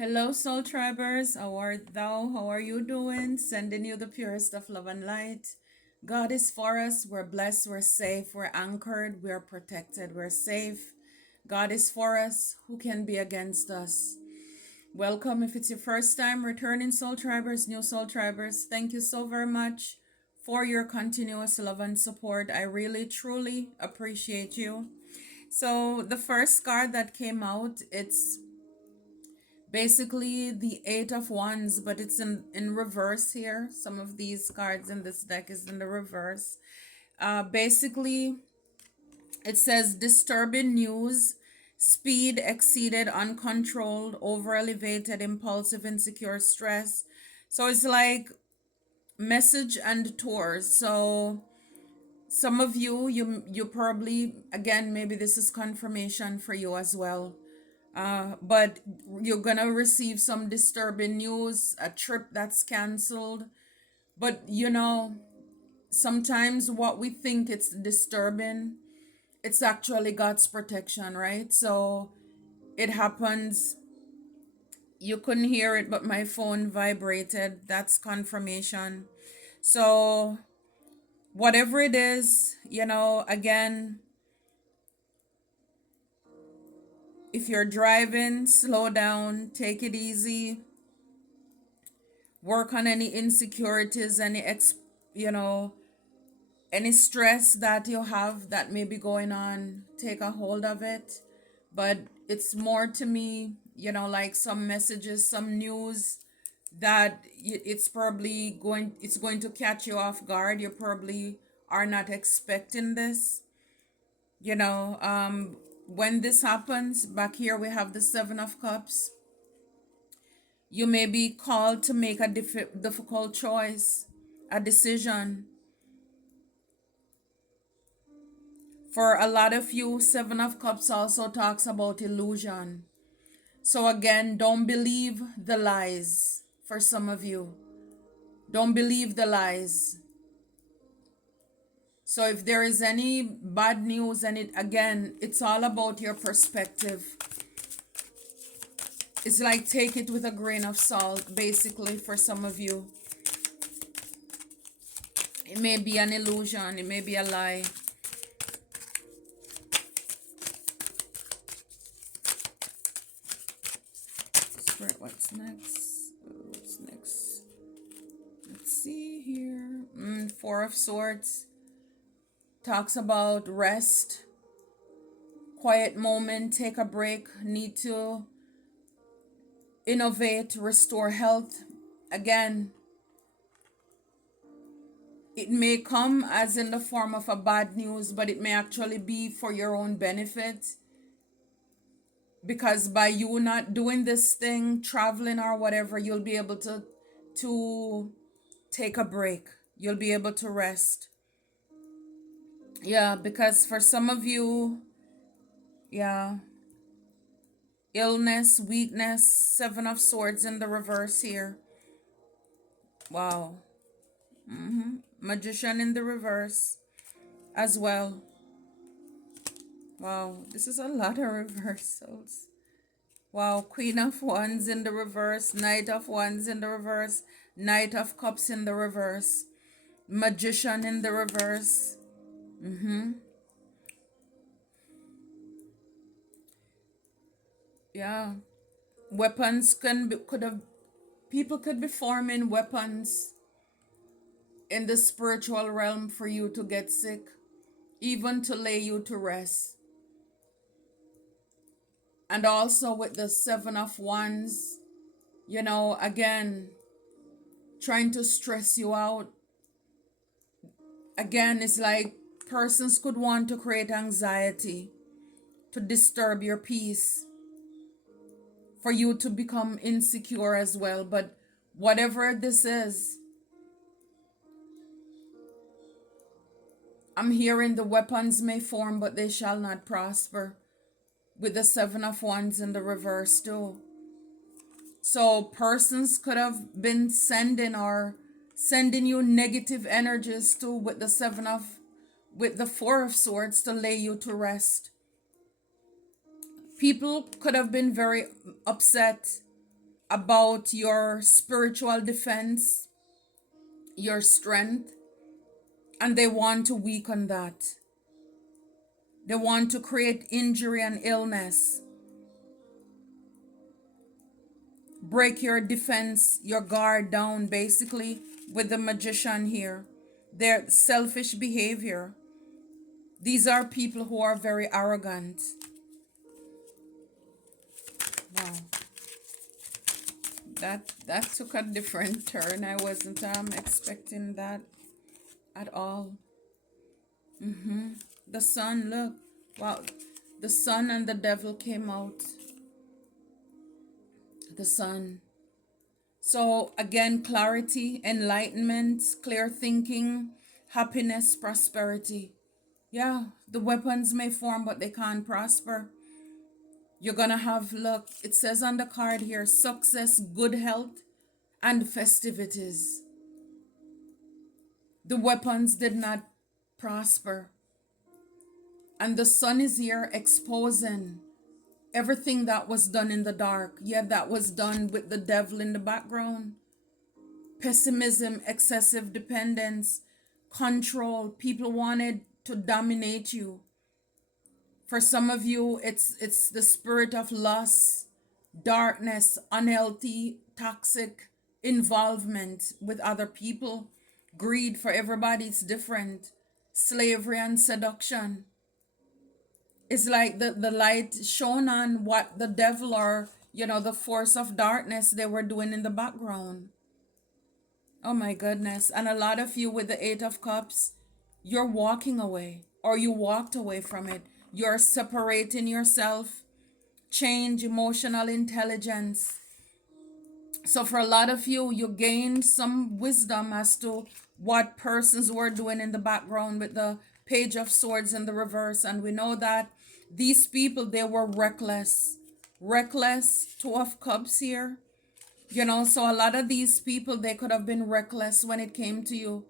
Hello, Soul Tribers. How art thou? How are you doing? Sending you the purest of love and light. God is for us. We're blessed. We're safe. We're anchored. We're protected. We're safe. God is for us. Who can be against us? Welcome. If it's your first time returning, Soul Tribers, new Soul Tribers, thank you so very much for your continuous love and support. I really, truly appreciate you. So, the first card that came out, it's basically the Eight of Wands, but it's in reverse here. Some of these cards in this deck is in the reverse. Basically, it says disturbing news, speed exceeded, uncontrolled, over elevated, impulsive, insecure, stress. So it's like message and tours. So some of you probably, again, maybe this is confirmation for you as well. But you're gonna receive some disturbing news, a trip that's canceled. But sometimes what we think it's disturbing, it's actually God's protection, right? So it happens. You couldn't hear it, but my phone vibrated. That's confirmation. So whatever it is, again, if you're driving, slow down, take it easy, work on any insecurities, you know, any stress that you have that may be going on, take a hold of it. But it's more to me, like some messages, some news that it's going to catch you off guard. You probably are not expecting this. You know, when this happens, back here we have the Seven of Cups. You may be called to make a difficult choice, a decision. For a lot of you, Seven of Cups also talks about illusion. So again, don't believe the lies. For some of you, don't believe the lies. So if there is any bad news, and it's all about your perspective. It's like take it with a grain of salt, basically, for some of you. It may be an illusion, it may be a lie. Spirit, what's next? What's next? Let's see here. Four of Swords talks about rest, quiet moment, take a break, need to innovate, restore health. Again, it may come as in the form of a bad news, but it may actually be for your own benefit. Because by you not doing this thing, traveling or whatever, you'll be able to take a break. You'll be able to rest. Yeah, because for some of you, yeah, illness, weakness, Seven of Swords in the reverse here. Wow. Magician in the reverse as well. Wow, this is a lot of reversals. Wow, Queen of Wands in the reverse, Knight of Wands in the reverse, Knight of Cups in the reverse, Magician in the reverse. Yeah, weapons people could be forming weapons in the spiritual realm for you to get sick, even to lay you to rest. And also with the Seven of Wands, again, trying to stress you out. Again, it's like persons could want to create anxiety, to disturb your peace, for you to become insecure as well. But whatever this is, I'm hearing the weapons may form, but they shall not prosper. With the Seven of Wands in the reverse too. So persons could have been sending you negative energies too, with the Four of Swords to lay you to rest. People could have been very upset about your spiritual defense, your strength, and they want to weaken that. They want to create injury and illness, break your defense, your guard down, basically, with the magician here. Their selfish behavior. These are people who are very arrogant. Wow. That took a different turn. I wasn't expecting that at all. The sun, look. Wow. The sun and the devil came out. The sun. So again, clarity, enlightenment, clear thinking, happiness, prosperity. Yeah, the weapons may form, but they can't prosper. You're gonna have, look, it says on the card here, success, good health, and festivities. The weapons did not prosper. And the sun is here exposing everything that was done in the dark. Yeah, that was done with the devil in the background. Pessimism, excessive dependence, control. People wanted to dominate you. For some of you, it's the spirit of lust, darkness, unhealthy, toxic involvement with other people. Greed, for everybody it's different. Slavery and seduction. It's like the light shone on what the devil or, the force of darkness they were doing in the background. Oh my goodness. And a lot of you with the Eight of Cups, you're walking away or you walked away from it. You're separating yourself. Change, emotional intelligence. So for a lot of you, you gained some wisdom as to what persons were doing in the background with the Page of Swords in the reverse. And we know that these people, they were reckless. Reckless, Two of Cups here. So a lot of these people, they could have been reckless when it came to you.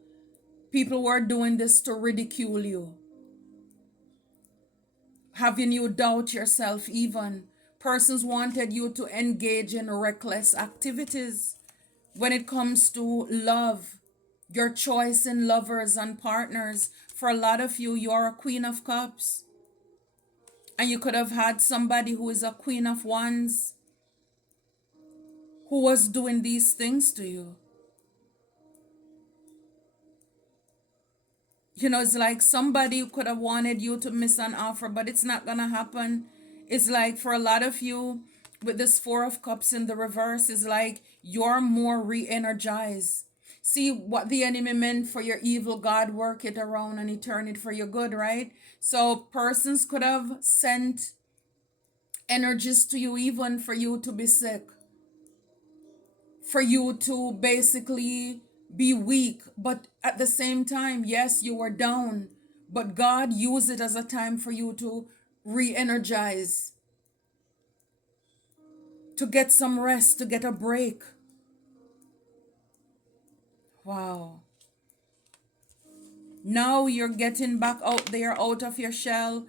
People were doing this to ridicule you, having you doubt yourself even. Persons wanted you to engage in reckless activities when it comes to love, your choice in lovers and partners. For a lot of you, you're a Queen of Cups. And you could have had somebody who is a Queen of Wands who was doing these things to you. It's like somebody could have wanted you to miss an offer, but it's not going to happen. It's like for a lot of you, with this Four of Cups in the reverse, is like you're more re-energized. See, what the enemy meant for your evil, God work it around and he turned it for your good, right? So persons could have sent energies to you even for you to be sick, for you to basically be weak. But at the same time, yes, you were down, but God used it as a time for you to re-energize, to get some rest, to get a break. Wow. Now you're getting back out there, out of your shell,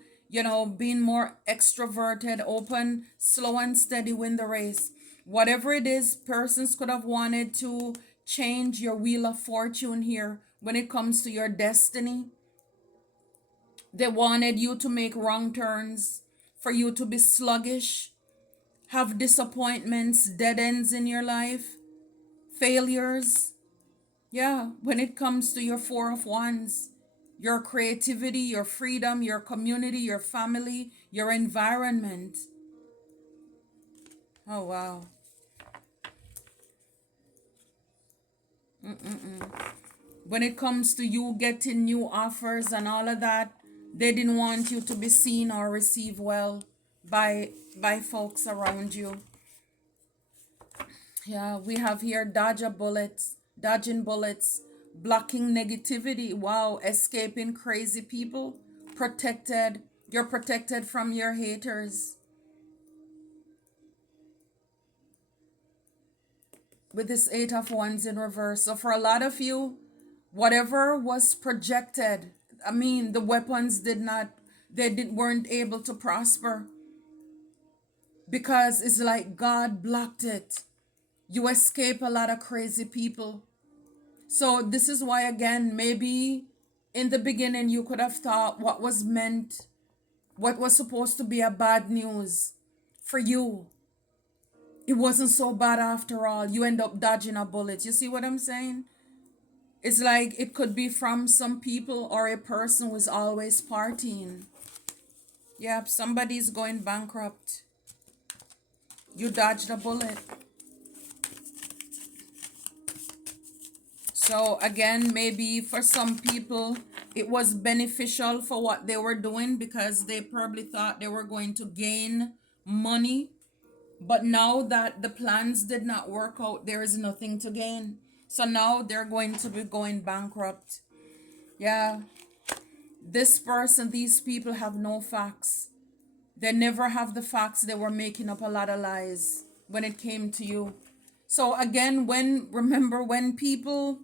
being more extroverted, open, slow and steady, win the race. Whatever it is, persons could have wanted to change your wheel of fortune here when it comes to your destiny. They wanted you to make wrong turns, for you to be sluggish, have disappointments, dead ends in your life, failures. Yeah, when it comes to your Four of Wands, your creativity, your freedom, your community, your family, your environment. Oh, wow. When it comes to you getting new offers and all of that, they didn't want you to be seen or received well by folks around you. Yeah, we have here dodging bullets, blocking negativity. Wow, escaping crazy people, protected. You're protected from your haters. With this Eight of Wands in reverse. So for a lot of you, whatever was projected, the weapons weren't able to prosper because it's like God blocked it. You escape a lot of crazy people. So this is why, again, maybe in the beginning you could have thought what was meant, what was supposed to be a bad news for you, it wasn't so bad after all. You end up dodging a bullet. You see what I'm saying? It's like it could be from some people or a person who is always partying. Yep, somebody's going bankrupt. You dodged a bullet. So again, maybe for some people, it was beneficial for what they were doing because they probably thought they were going to gain money. But now that the plans did not work out, there is nothing to gain. So now they're going to be going bankrupt. Yeah, this person, these people have no facts. They never have the facts. They were making up a lot of lies when it came to you. So again, remember when people,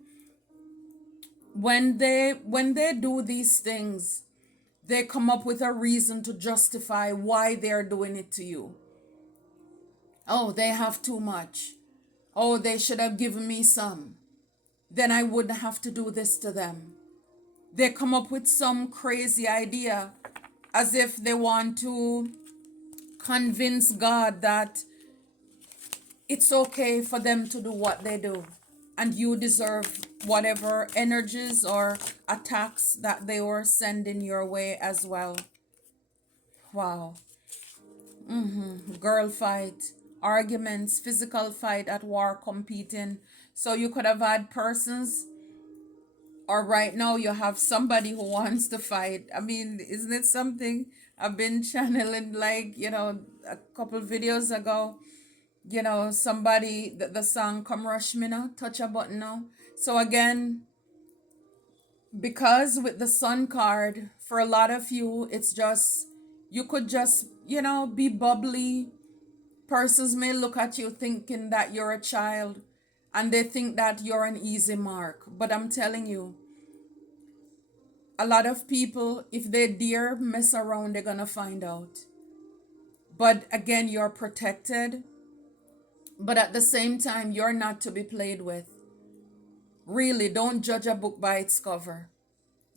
when they do these things, they come up with a reason to justify why they're doing it to you. Oh, they have too much. Oh, they should have given me some. Then I wouldn't have to do this to them. They come up with some crazy idea as if they want to convince God that it's okay for them to do what they do. And you deserve whatever energies or attacks that they were sending your way as well. Wow. Girl fight, arguments, physical fight at war, competing. So you could have had persons, or right now you have somebody who wants to fight. I mean, isn't it something? I've been channeling, like, a couple videos ago, somebody, the song Come Rush Me Now, touch a button now. So again, because with the sun card, for a lot of you, it's just, you could just, be bubbly. Persons may look at you thinking that you're a child and they think that you're an easy mark. But I'm telling you, a lot of people, if they dare mess around, they're gonna find out. But again, you're protected. But at the same time, you're not to be played with. Really, don't judge a book by its cover.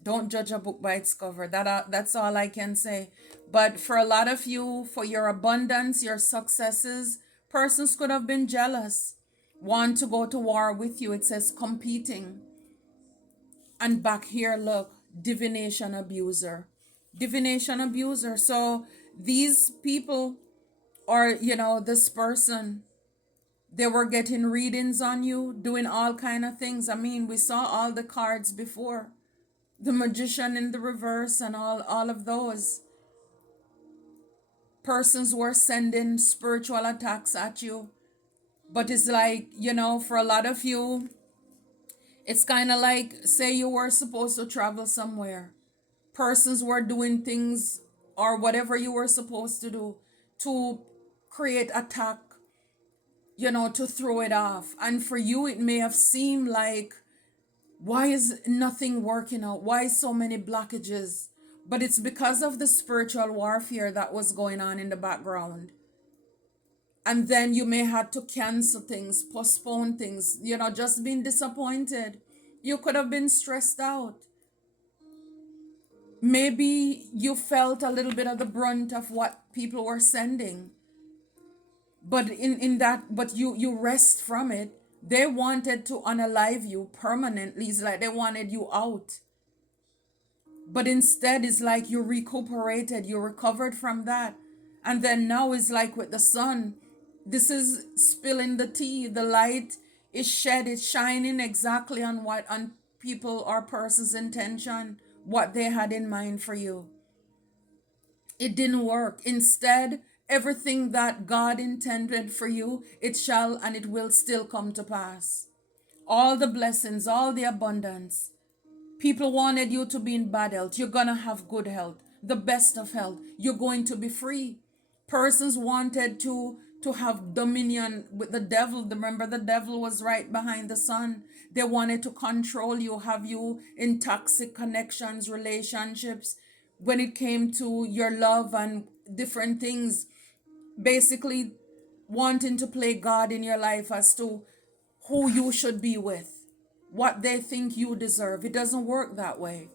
Don't judge a book by its cover. That's all I can say. But for a lot of you, for your abundance, your successes, persons could have been jealous, want to go to war with you. It says competing. And back here, look, divination abuser. Divination abuser. So these people, or this person, they were getting readings on you, doing all kind of things. I mean, we saw all the cards before. The magician in the reverse and all of those. Persons were sending spiritual attacks at you. But it's like, for a lot of you, it's kind of like, say you were supposed to travel somewhere. Persons were doing things or whatever you were supposed to do to create attack, to throw it off. And for you, it may have seemed like, why is nothing working out? Why so many blockages? But it's because of the spiritual warfare that was going on in the background. And then you may have to cancel things, postpone things, just being disappointed. You could have been stressed out. Maybe you felt a little bit of the brunt of what people were sending. But but you rest from it. They wanted to unalive you permanently. It's like they wanted you out. But instead, it's like you recuperated, you recovered from that. And then now it's like with the sun, this is spilling the tea. The light is shed, it's shining exactly on people or person's intention, what they had in mind for you. It didn't work. Instead, everything that God intended for you, it shall and it will still come to pass. All the blessings, all the abundance. People wanted you to be in bad health. You're going to have good health, the best of health. You're going to be free. Persons wanted to have dominion with the devil. Remember, the devil was right behind the sun. They wanted to control you, have you in toxic connections, relationships. When it came to your love and different things, basically, wanting to play God in your life as to who you should be with, what they think you deserve. It doesn't work that way.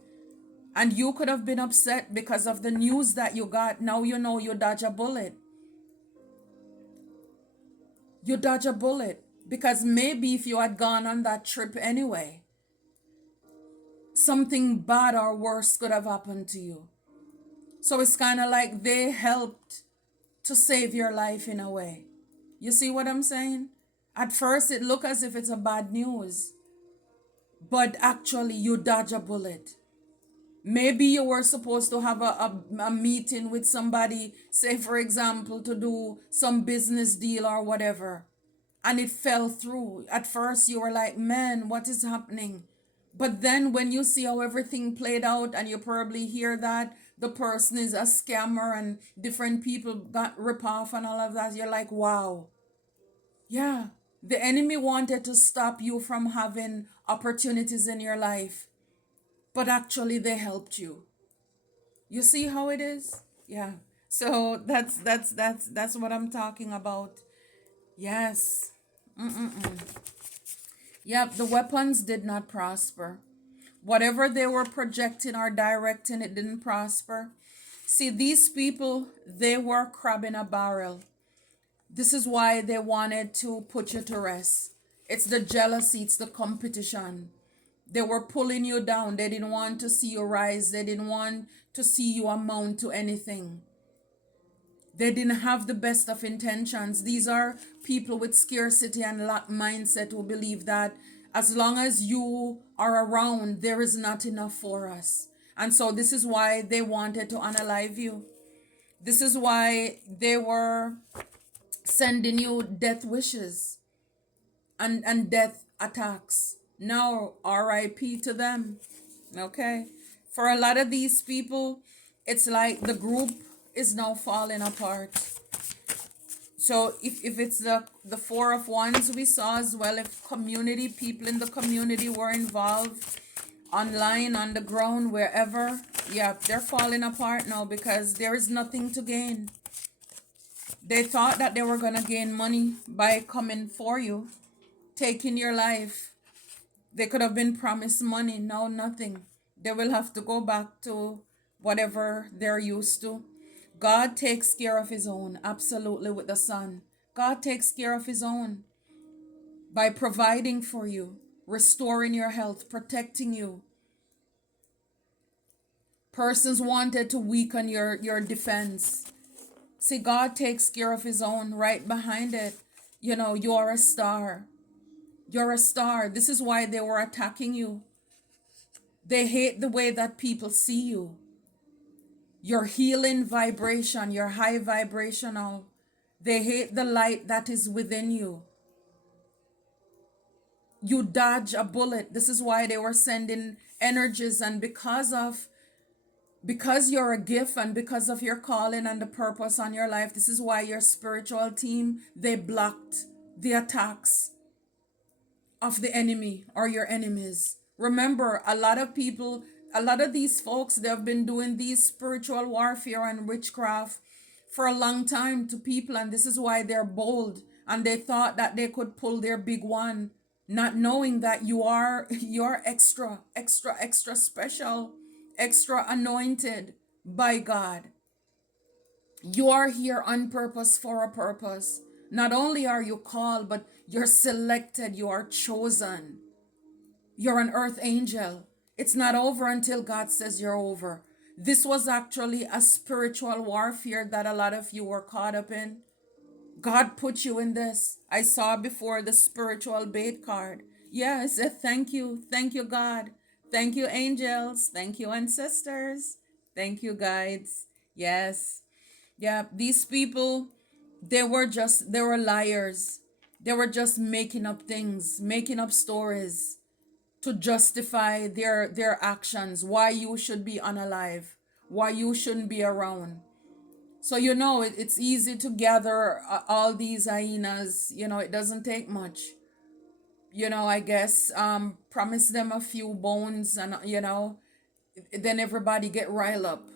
And you could have been upset because of the news that you got. Now you know you dodge a bullet. You dodge a bullet. Because maybe if you had gone on that trip anyway, something bad or worse could have happened to you. So it's kind of like they helped to save your life in a way. You see what I'm saying? At first, it looked as if it's a bad news, but actually, you dodge a bullet. Maybe you were supposed to have a meeting with somebody, say, for example, to do some business deal or whatever, and it fell through. At first, you were like, man, what is happening? But then when you see how everything played out, and you probably hear that the person is a scammer and different people got rip off and all of that, you're like, wow. Yeah, the enemy wanted to stop you from having opportunities in your life, but actually they helped you. You see how it is? Yeah. So that's what I'm talking about. Yes. Yep, the weapons did not prosper. Whatever they were projecting or directing, it didn't prosper. See, these people, they were crab in a barrel. This is why they wanted to put you to rest. It's the jealousy, it's the competition. They were pulling you down. They didn't want to see you rise. They didn't want to see you amount to anything. They didn't have the best of intentions. These are people with scarcity and lack mindset who believe that as long as you are around, there is not enough for us. And so this is why they wanted to unalive you. This is why they were sending you death wishes and death attacks. Now, RIP to them. Okay? For a lot of these people, it's like the group is now falling apart. So if it's the four of wands we saw as well, if community, people in the community were involved, online, on the ground, wherever, yeah, they're falling apart now because there is nothing to gain. They thought that they were going to gain money by coming for you, taking your life. They could have been promised money, now nothing. They will have to go back to whatever they're used to. God takes care of his own, absolutely, with the sun. God takes care of his own by providing for you, restoring your health, protecting you. Persons wanted to weaken your defense. See, God takes care of his own. Right behind it, you are a star. You're a star. This is why they were attacking you. They hate the way that people see you. Your healing vibration, your high vibrational. They hate the light that is within you. You dodge a bullet. This is why they were sending energies, and because you're a gift and because of your calling and the purpose on your life, this is why your spiritual team, they blocked the attacks of the enemy or your enemies. Remember, a lot of people, a lot of these folks, they've been doing these spiritual warfare and witchcraft for a long time to people, and this is why they're bold, and they thought that they could pull their big one, not knowing that you're extra special, extra anointed by God. You are here on purpose for a purpose. Not only are you called, but you're selected, you are chosen. You're an earth angel. It's not over until God says you're over. This was actually a spiritual warfare that a lot of you were caught up in. God put you in this. I saw before the spiritual bait card. Yeah, I said, thank you. Thank you, God. Thank you, angels. Thank you, ancestors. Thank you, guides. Yes. Yeah, these people, they were liars. They were just making up things, making up stories to justify their actions, why you should be unalive, why you shouldn't be around. So it's easy to gather all these hyenas. It doesn't take much. I guess promise them a few bones, and then everybody get riled up.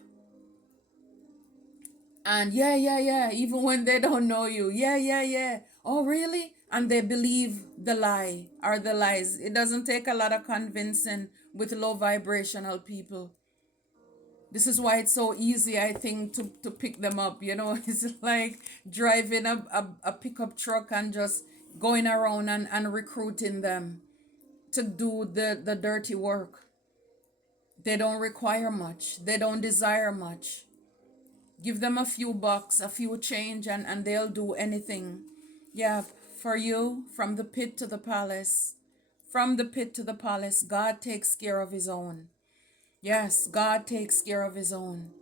And yeah, yeah, yeah, even when they don't know you. Yeah, yeah, yeah. Oh, really? And they believe the lie or the lies. It doesn't take a lot of convincing with low vibrational people. This is why it's so easy, I think, to pick them up. It's like driving a pickup truck and just going around and recruiting them to do the dirty work. They don't require much, they don't desire much. Give them a few bucks, a few change, and they'll do anything. Yeah, for you, from the pit to the palace. From the pit to the palace, God takes care of his own. Yes, God takes care of his own.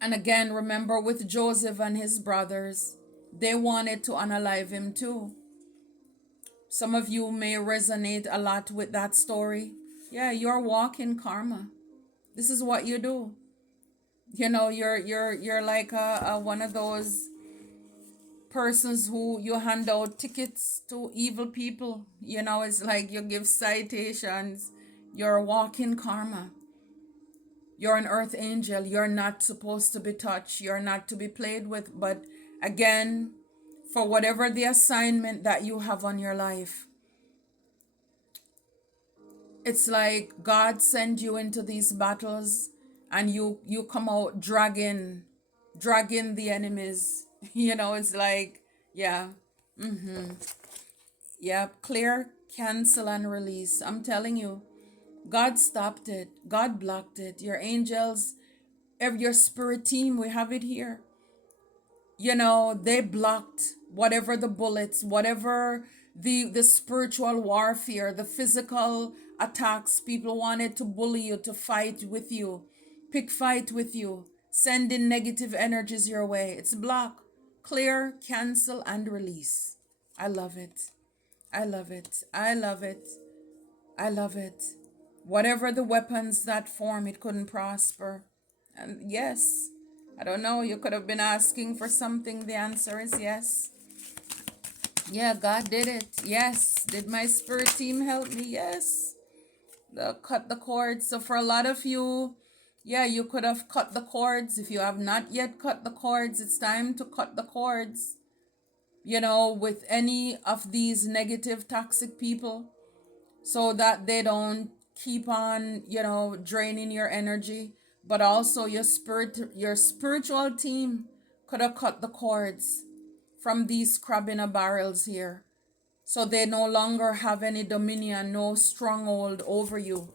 And again, remember with Joseph and his brothers, they wanted to unalive him too. Some of you may resonate a lot with that story. Yeah, you're walking karma. This is what you do. You're like one of those persons who you hand out tickets to evil people. It's like you give citations. You're walking karma. You're an earth angel. You're not supposed to be touched. You're not to be played with. But again, for whatever the assignment that you have on your life, it's like God send you into these battles and you come out dragging the enemies. It's like, yeah. Yeah, clear, cancel, and release. I'm telling you, God stopped it. God blocked it. Your angels, your spirit team, we have it here. They blocked whatever the bullets, whatever the spiritual warfare, the physical attacks. People wanted to bully you, to fight with you, pick fight with you, send in negative energies your way. It's block, clear, cancel, and release. I love it. I love it. I love it. I love it. Whatever the weapons that form, it couldn't prosper. And yes, I don't know, you could have been asking for something. The answer is yes. Yeah, God did it. Yes. Did my spirit team help me? Yes. Cut the cords. So for a lot of you, yeah, you could have cut the cords. If you have not yet cut the cords, it's time to cut the cords. With any of these negative, toxic people, so that they don't keep on, draining your energy. But also your spiritual team could have cut the cords from these crab in a barrels here. So they no longer have any dominion, no stronghold over you,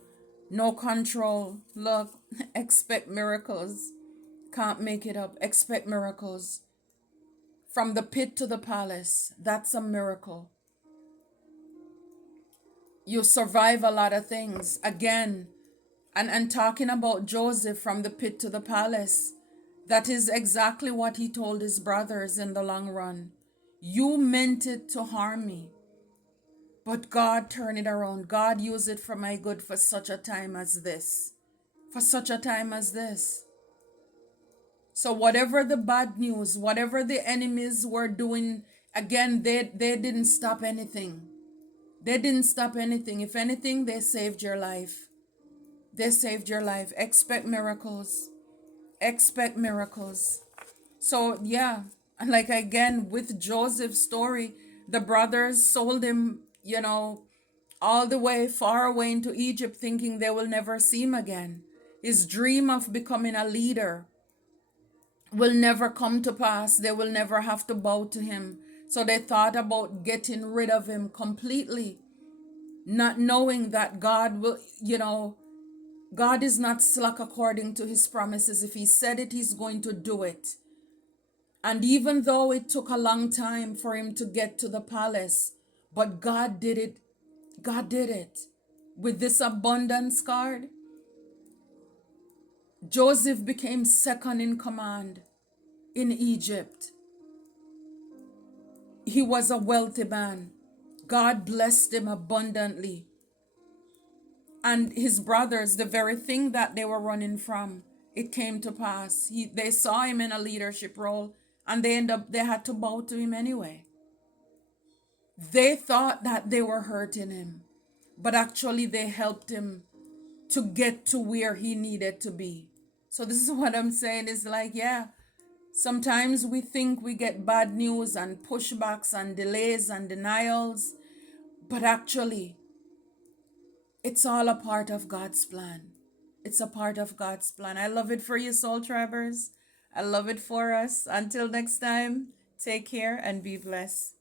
no control. Look, expect miracles. Can't make it up. Expect miracles. From the pit to the palace. That's a miracle. You survive a lot of things. Again, and talking about Joseph from the pit to the palace, that is exactly what he told his brothers in the long run. You meant it to harm me, but God turned it around. God used it for my good for such a time as this. For such a time as this. So whatever the bad news, whatever the enemies were doing, again, they didn't stop anything. They didn't stop anything. If anything, they saved your life. They saved your life. Expect miracles. Expect miracles. So yeah, like again with Joseph's story, the brothers sold him, all the way far away into Egypt, thinking they will never see him again. His dream of becoming a leader will never come to pass. They will never have to bow to him. So they thought about getting rid of him completely, not knowing that God will, God is not slack according to his promises. If he said it, he's going to do it. And even though it took a long time for him to get to the palace, but God did it. God did it. With this abundance card, Joseph became second in command in Egypt. He was a wealthy man. God blessed him abundantly. And his brothers, the very thing that they were running from, it came to pass. They saw him in a leadership role, and they had to bow to him anyway. They thought that they were hurting him, but actually they helped him to get to where he needed to be. So this is what I'm saying is like, yeah, sometimes we think we get bad news and pushbacks and delays and denials, but actually, it's all a part of God's plan. It's a part of God's plan. I love it for you, Soul Travelers. I love it for us. Until next time, take care and be blessed.